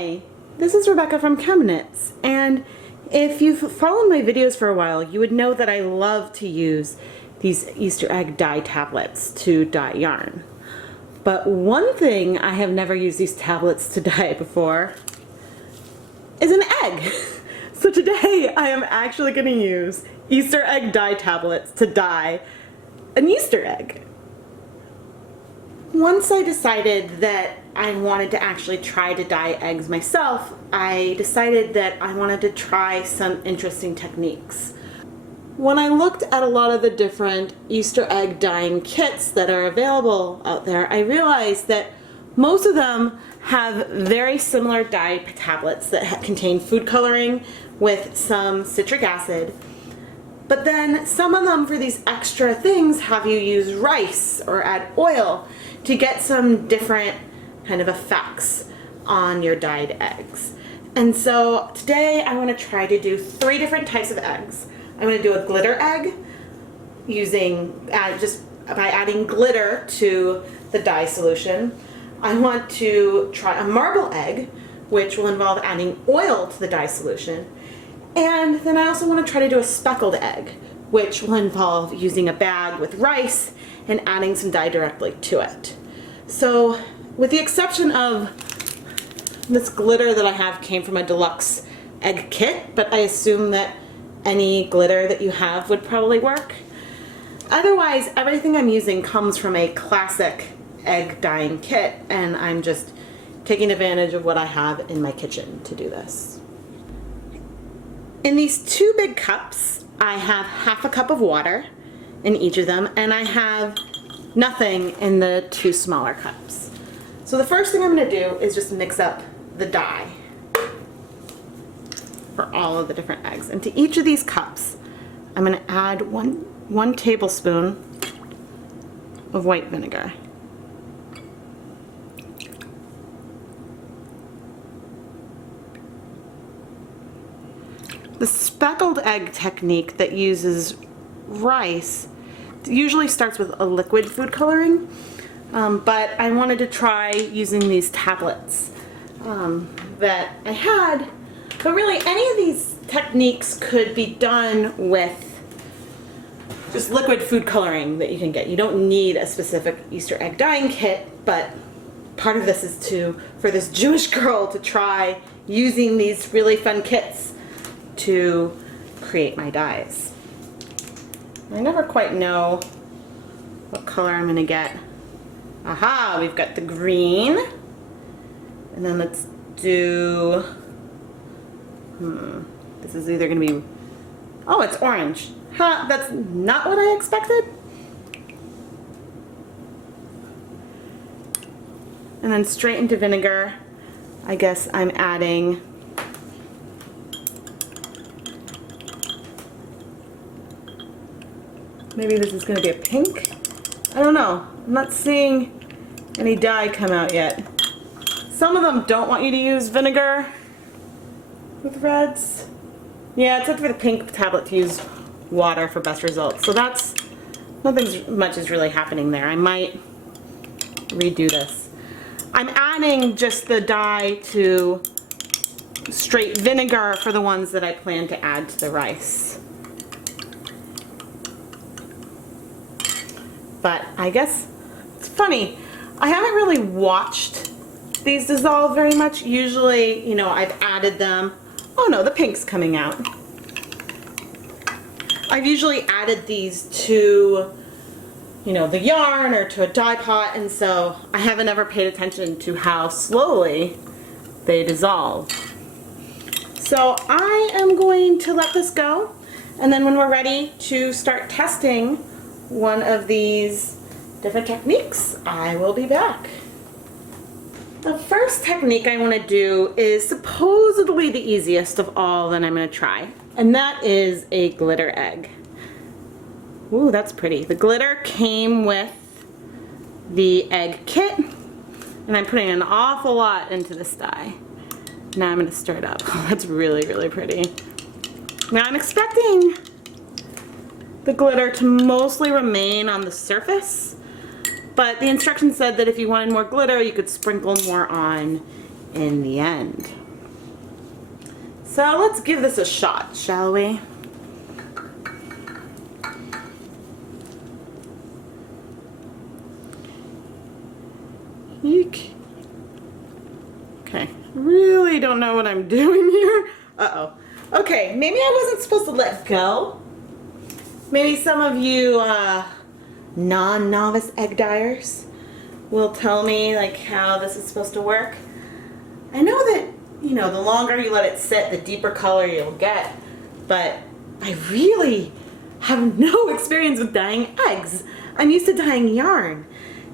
Hi, this is Rebecca from Chemknits, and if you've followed my videos for a while, you would know that I love to use these Easter egg dye tablets to dye yarn. But one thing I have never used these tablets to dye before is an egg. So today I am actually going to use Easter egg dye tablets to dye an Easter egg. Once I decided that I wanted to actually try to dye eggs myself, I decided that I wanted to try some interesting techniques. When I looked at a lot of the different Easter egg dyeing kits that are available out there, I realized that most of them have very similar dye tablets that contain food coloring with some citric acid. But then some of them, for these extra things, have you use rice or add oil to get some different kind of effects on your dyed eggs. And so today I want to try to do 3 different types of eggs. I'm going to do a glitter egg using just by adding glitter to the dye solution. I want to try a marble egg, which will involve adding oil to the dye solution. And then I also want to try to do a speckled egg, which will involve using a bag with rice and adding some dye directly to it. So with the exception of this glitter that I have came from a deluxe egg kit, but I assume that any glitter that you have would probably work. Otherwise, everything I'm using comes from a classic egg dyeing kit, and I'm just taking advantage of what I have in my kitchen to do this. In these 2 big cups, I have half a cup of water in each of them, and I have nothing in the 2 smaller cups. So the first thing I'm going to do is just mix up the dye for all of the different eggs. And to each of these cups, I'm going to add one tablespoon of white vinegar. The speckled egg technique that uses rice usually starts with a liquid food coloring, but I wanted to try using these tablets that I had. But really, any of these techniques could be done with just liquid food coloring that you can get. You don't need a specific Easter egg dyeing kit, but part of this is for this Jewish girl to try using these really fun kits to create my dyes. I never quite know what color I'm gonna get. Aha, we've got the green. And then let's do, this is either gonna be, oh, it's orange. Ha, that's not what I expected. And then straight into vinegar, I guess I'm adding maybe this is going to be a pink? I don't know. I'm not seeing any dye come out yet. Some of them don't want you to use vinegar with reds. Yeah, it's up for the pink tablet to use water for best results. So that's, nothing much is really happening there. I might redo this. I'm adding just the dye to straight vinegar for the ones that I plan to add to the rice. But I guess it's funny, I haven't really watched these dissolve very much. Usually, you know, I've added them. Oh no, the pink's coming out. I've usually added these to, you know, the yarn or to a dye pot, and so I haven't ever paid attention to how slowly they dissolve. So I am going to let this go, and then when we're ready to start testing one of these different techniques, I will be back. The first technique I want to do is supposedly the easiest of all that I'm going to try, and that is a glitter egg. Ooh, that's pretty. The glitter came with the egg kit, and I'm putting an awful lot into this dye. Now I'm going to stir it up. Oh, that's really, really pretty. Now I'm expecting the glitter to mostly remain on the surface, but the instructions said that if you wanted more glitter, you could sprinkle more on in the end. So let's give this a shot, shall we? Eek. Okay, really don't know what I'm doing here. Uh-oh. Okay, maybe I wasn't supposed to let go. Maybe some of you non-novice egg dyers will tell me like how this is supposed to work. I know that, you know, the longer you let it sit, the deeper color you'll get, but I really have no experience with dyeing eggs. I'm used to dyeing yarn,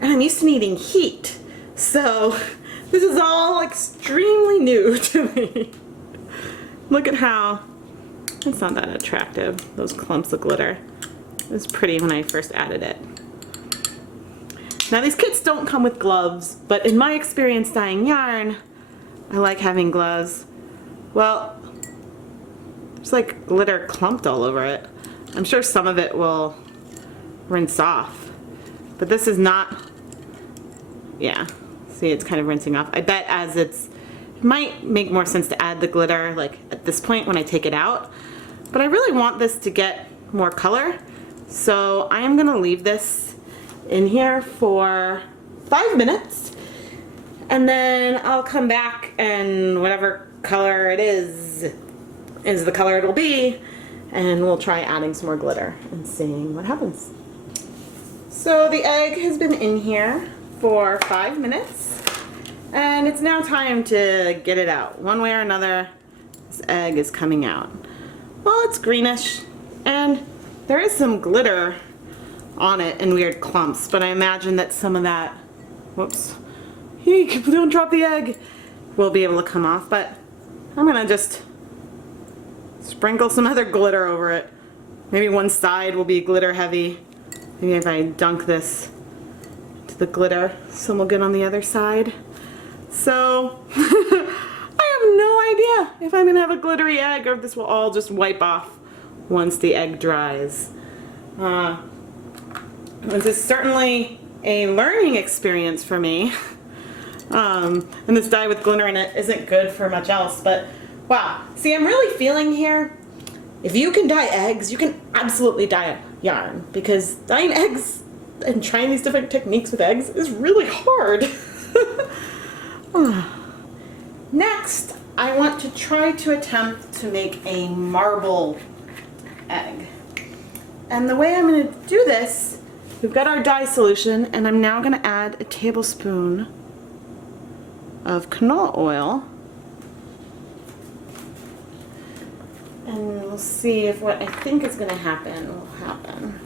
and I'm used to needing heat. So this is all extremely new to me. Look at how it's not that attractive, those clumps of glitter. It was pretty when I first added it. Now these kits don't come with gloves, but in my experience dyeing yarn, I like having gloves. Well, there's like glitter clumped all over it. I'm sure some of it will rinse off, but this is not, yeah, see it's kind of rinsing off. I bet as it might make more sense to add the glitter like at this point when I take it out, but I really want this to get more color, so I am gonna leave this in here for 5 minutes, and then I'll come back and whatever color it is the color it'll be, and we'll try adding some more glitter and seeing what happens. So the egg has been in here for 5 minutes, and it's now time to get it out. One way or another, this egg is coming out. Well, it's greenish, and there is some glitter on it in weird clumps, but I imagine that some of that, whoops, eek, don't drop the egg, will be able to come off, but I'm gonna just sprinkle some other glitter over it. Maybe one side will be glitter heavy. Maybe if I dunk this to the glitter, some will get on the other side. So, I have no idea if I'm gonna have a glittery egg or if this will all just wipe off once the egg dries. This is certainly a learning experience for me. And this dye with glitter in it isn't good for much else, but wow. See, I'm really feeling here, if you can dye eggs, you can absolutely dye yarn, because dyeing eggs and trying these different techniques with eggs is really hard. Next, I want to try to attempt to make a marble egg. And the way I'm going to do this, we've got our dye solution, and I'm now going to add a tablespoon of canola oil. And we'll see if what I think is going to happen will happen.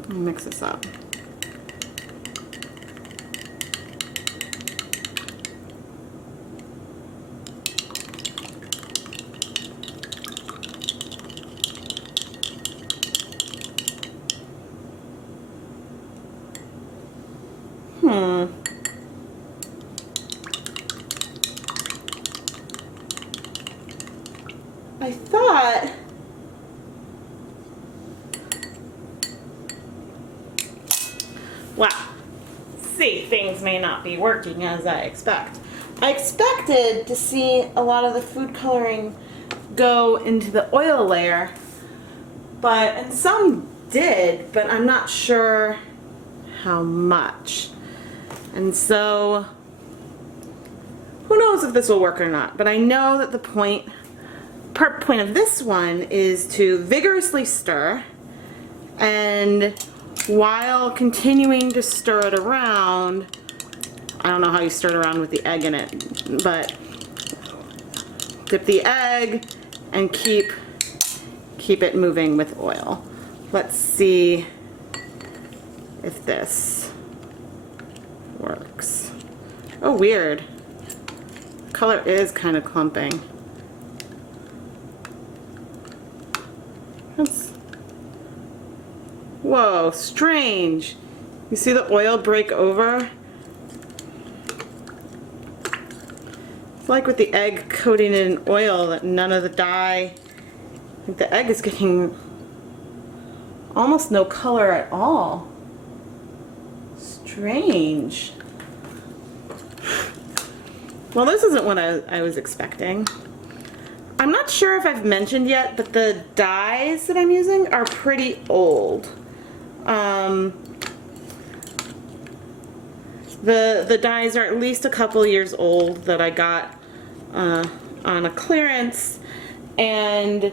Let me mix this up. I thought wow, see, things may not be working as I expect. I expected to see a lot of the food coloring go into the oil layer, and some did, but I'm not sure how much. And so who knows if this will work or not, but I know that the point of this one is to vigorously stir, and while continuing to stir it around, I don't know how you stir it around with the egg in it, but dip the egg and keep it moving with oil. Let's see if this works. Oh, weird. Color is kind of clumping. Whoa, strange. You see the oil break over? It's like with the egg coating it in oil that none of the dye, I think the egg is getting almost no color at all. Strange. Well, this isn't what I was expecting. I'm not sure if I've mentioned yet, but the dyes that I'm using are pretty old. The dyes are at least a couple years old that I got on a clearance, and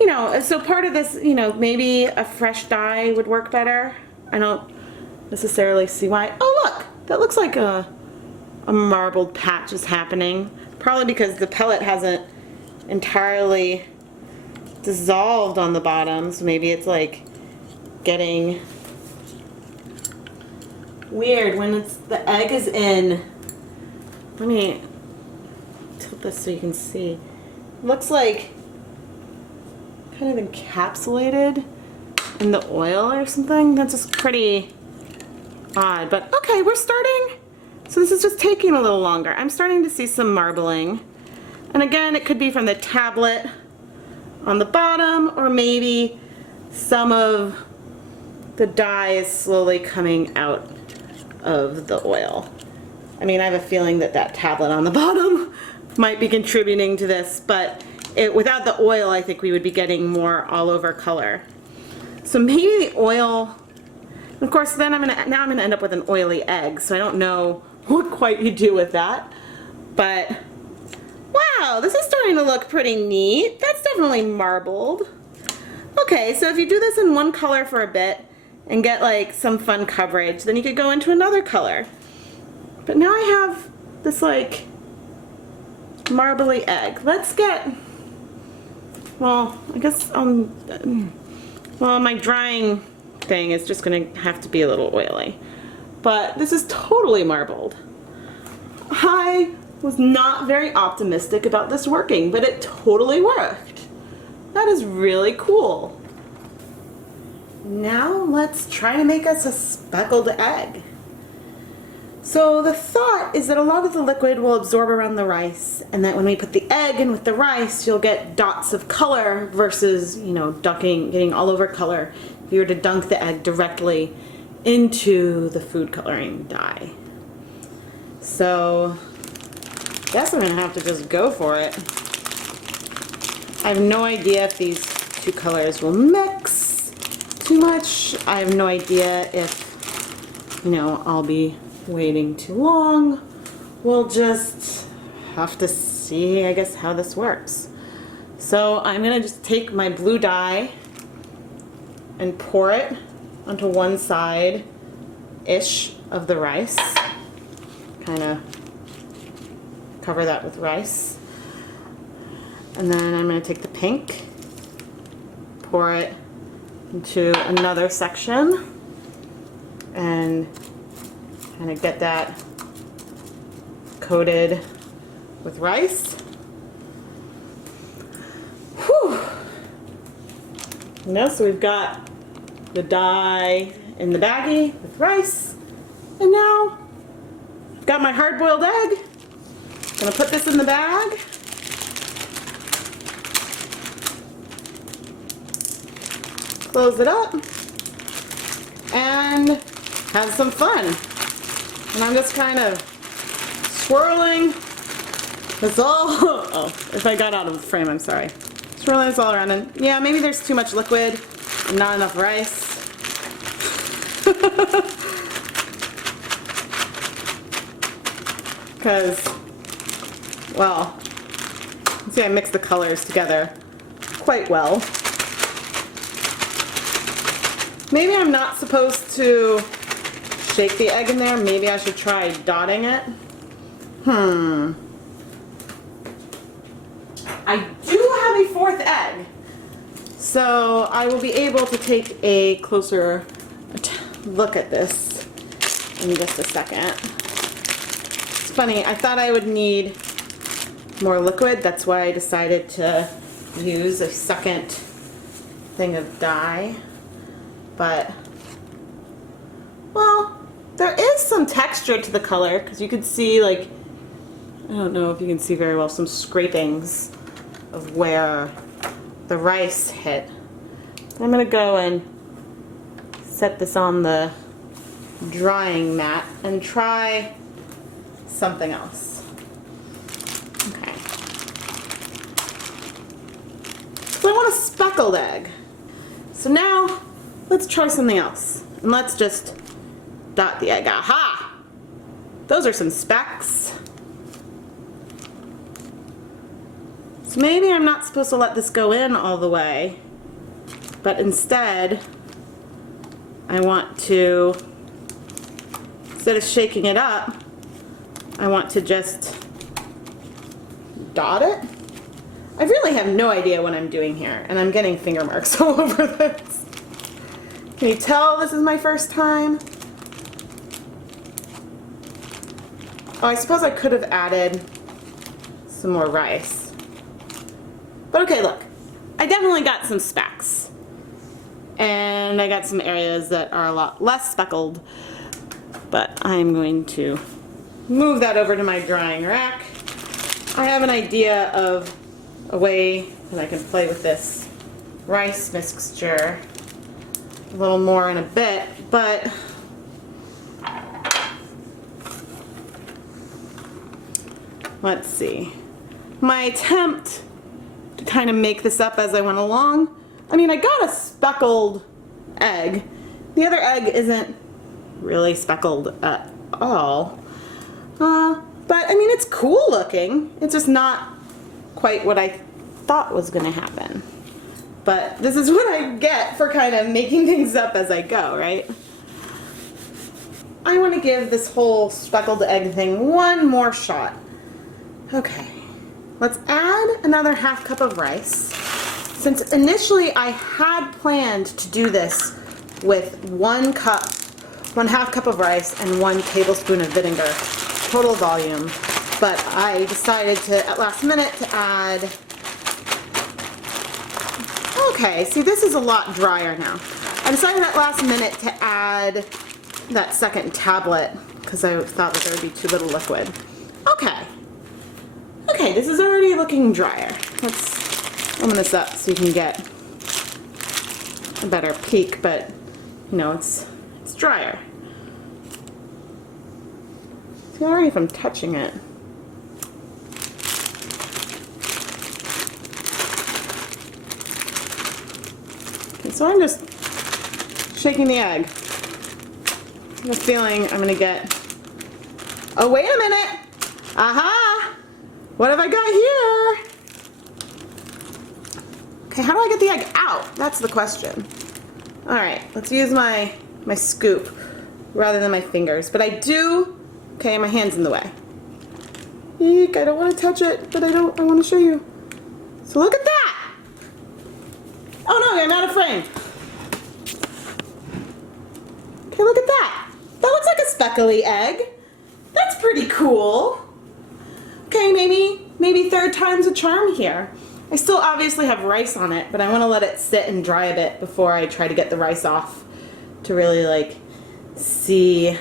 you know, so part of this, you know, maybe a fresh dye would work better. I don't necessarily see why. Oh look, that looks like a marbled patch is happening. Probably because the pellet hasn't entirely dissolved on the bottom, so maybe it's like getting weird when the egg is in. Let me tilt this so you can see. It looks like kind of encapsulated in the oil or something. That's just pretty odd, but okay, we're starting. So this is just taking a little longer. I'm starting to see some marbling. And again, it could be from the tablet on the bottom, or maybe some of the dye is slowly coming out of the oil. I mean, I have a feeling that that tablet on the bottom might be contributing to this, but without the oil, I think we would be getting more all over color. So maybe the oil, of course, then now I'm gonna end up with an oily egg, so I don't know what quite you do with that, but wow, this is starting to look pretty neat. That's definitely marbled. Okay, so if you do this in one color for a bit and get like some fun coverage, then you could go into another color. But now I have this like marbly egg. Let's get, well, I guess well, my drying thing is just gonna have to be a little oily. But this is totally marbled. I was not very optimistic about this working, but it totally worked. That is really cool. Now let's try to make us a speckled egg. So the thought is that a lot of the liquid will absorb around the rice, and that when we put the egg in with the rice, you'll get dots of color versus, you know, getting all over color if you were to dunk the egg directly into the food coloring dye. So I guess I'm gonna have to just go for it. I have no idea if these two colors will mix too much. I have no idea if, you know, I'll be waiting too long. We'll just have to see, I guess, how this works. So I'm gonna just take my blue dye and pour it onto one side-ish of the rice. Kind of cover that with rice. And then I'm going to take the pink, pour it into another section, and kind of get that coated with rice. Whew. You know, so we've got the dye in the baggie with rice, and now I've got my hard-boiled egg. I'm gonna put this in the bag. Close it up and have some fun. And I'm just kind of swirling this all, oh, if I got out of the frame, I'm sorry. Swirling this all around, and yeah, maybe there's too much liquid and not enough rice. Because, well, see, I mixed the colors together quite well. Maybe I'm not supposed to shake the egg in there. Maybe I should try dotting it. I do have a fourth egg, so I will be able to take a closer look at this in just a second. It's funny, I thought I would need more liquid. That's why I decided to use a second thing of dye. But, well, there is some texture to the color, because you can see, like, I don't know if you can see very well, some scrapings of where the rice hit. I'm going to go and set this on the drying mat and try something else. So I want a speckled egg. So now, let's try something else. And let's just dot the egg. Aha! Those are some specks. So maybe I'm not supposed to let this go in all the way, but instead, I want to, instead of shaking it up, I want to just dot it. I really have no idea what I'm doing here, and I'm getting finger marks all over this. Can you tell this is my first time? Oh, I suppose I could have added some more rice. But okay, look, I definitely got some specks. And I got some areas that are a lot less speckled, but I'm going to move that over to my drying rack. I have an idea of a way that I can play with this rice mixture a little more in a bit, but let's see. My attempt to kind of make this up as I went along, I mean, I got a speckled egg. The other egg isn't really speckled at all. But I mean, it's cool looking. It's just not quite what I thought was gonna happen. But this is what I get for kind of making things up as I go, right? I want to give this whole speckled egg thing one more shot. Okay, let's add another half cup of rice. Since initially I had planned to do this with 1 half cup of rice and 1 tablespoon of vinegar, total volume, but I decided to, at last minute, to add, okay, see this is a lot drier now. I decided at last minute to add that second tablet because I thought that there would be too little liquid. Okay. Okay, this is already looking drier. Let's open this up so you can get a better peek, but you know, it's drier. See already if I'm touching it. Okay, so I'm just shaking the egg. I have a feeling I'm gonna get, oh wait a minute! Aha! What have I got here? Okay, how do I get the egg out? That's the question. Alright, let's use my scoop rather than my fingers. But I do, okay, my hand's in the way. Eek, I don't want to touch it, but I want to show you. So look at that! Oh no, I'm out of frame. Okay, look at that. That looks like a speckly egg. That's pretty cool. Okay, maybe third time's a charm here. I still obviously have rice on it, but I want to let it sit and dry a bit before I try to get the rice off to really like see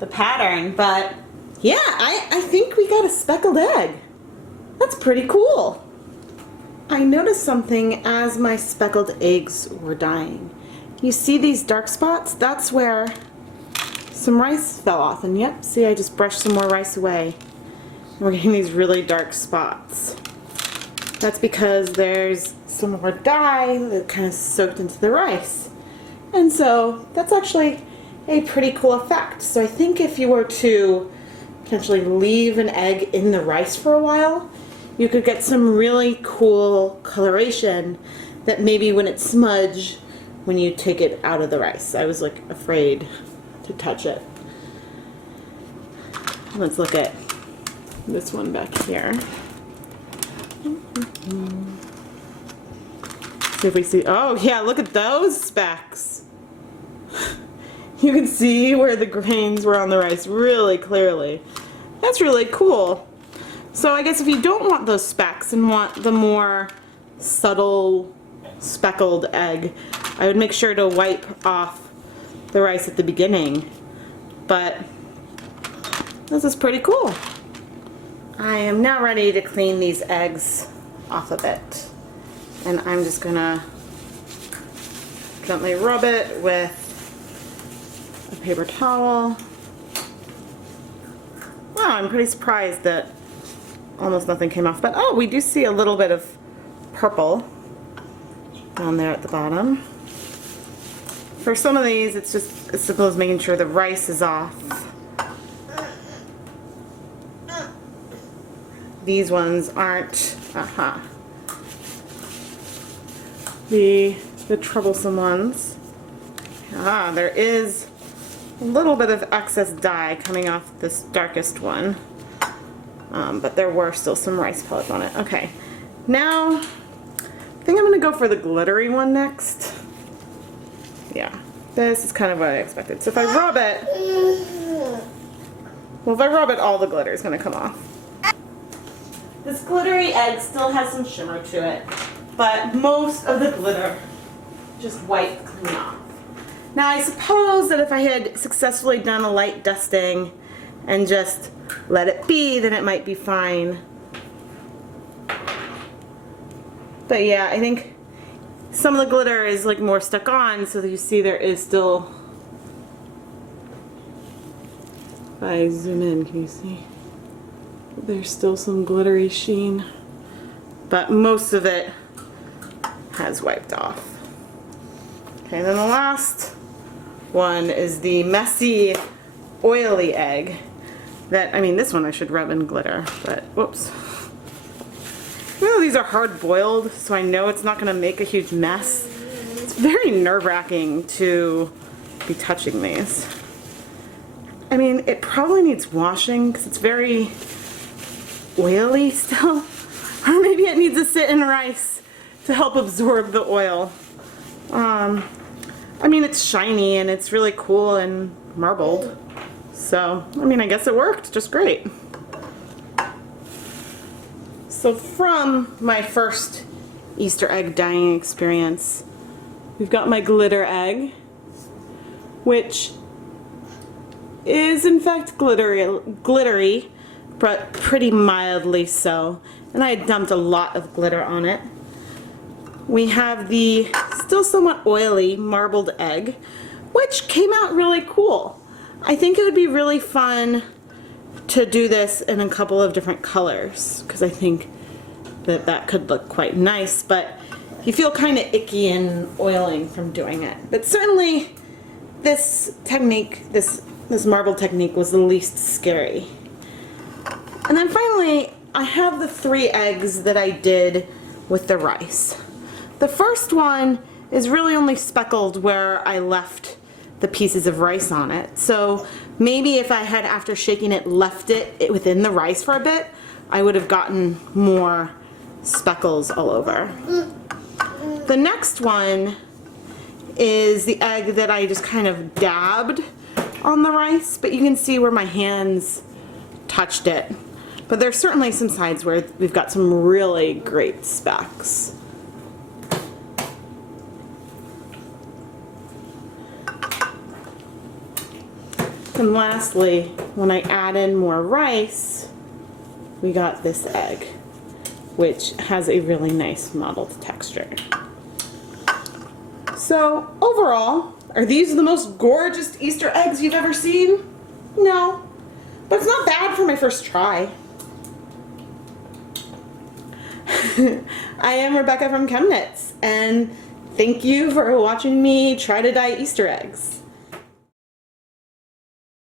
the pattern. But yeah, I think we got a speckled egg. That's pretty cool. I noticed something as my speckled eggs were dyeing. You see these dark spots? That's where some rice fell off. And yep, see, I just brushed some more rice away. We're getting these really dark spots. That's because there's some more dye that kind of soaked into the rice. And so that's actually a pretty cool effect. So I think if you were to potentially leave an egg in the rice for a while, you could get some really cool coloration that maybe wouldn't smudge when you take it out of the rice. I was like afraid to touch it. Let's look at this one back here. See if we see, oh yeah, look at those specks. You can see where the grains were on the rice really clearly. That's really cool. So I guess if you don't want those specks and want the more subtle speckled egg, I would make sure to wipe off the rice at the beginning. But this is pretty cool. I am now ready to clean these eggs off a bit. And I'm just gonna gently rub it with a paper towel. Wow, I'm pretty surprised that almost nothing came off. But oh, we do see a little bit of purple down there at the bottom. For some of these, it's just as simple as making sure the rice is off. These ones aren't, the troublesome ones. There is a little bit of excess dye coming off this darkest one. But there were still some rice pellets on it. Okay, now I think I'm going to go for the glittery one next. Yeah, this is kind of what I expected. So if I rub it, well, if I rub it, all the glitter is going to come off. This glittery egg still has some shimmer to it, but most of the glitter just wiped clean off. Now I suppose that if I had successfully done a light dusting and just let it be, then it might be fine. But yeah, I think some of the glitter is like more stuck on, so that you see there is still, if I zoom in, can you see? There's still some glittery sheen, but most of it has wiped off. Okay, then the last one is the messy, oily egg. That, I mean, this one I should rub in glitter, but whoops. Well, these are hard boiled, so I know it's not going to make a huge mess. It's very nerve-wracking to be touching these. I mean, it probably needs washing because it's very oily still. Or maybe it needs to sit in rice to help absorb the oil. I mean, it's shiny and it's really cool and marbled. So, I mean, I guess it worked just great. So from my first Easter egg dyeing experience, we've got my glitter egg, which is in fact glittery, but pretty mildly so. And I had dumped a lot of glitter on it. We have the still somewhat oily marbled egg, which came out really cool. I think it would be really fun to do this in a couple of different colors, because I think that that could look quite nice, but you feel kind of icky and oiling from doing it. But certainly this technique, this marble technique, was the least scary. And then finally, I have the 3 eggs that I did with the rice. The first one is really only speckled where I left the pieces of rice on it. So maybe if I had, after shaking it, left it within the rice for a bit, I would have gotten more speckles all over. The next one is the egg that I just kind of dabbed on the rice, but you can see where my hands touched it. But there's certainly some sides where we've got some really great specks. And lastly, when I add in more rice, we got this egg, which has a really nice mottled texture. So overall, are these the most gorgeous Easter eggs you've ever seen? No, but it's not bad for my first try. I am Rebecca from Chemknits, and thank you for watching me try to dye Easter eggs.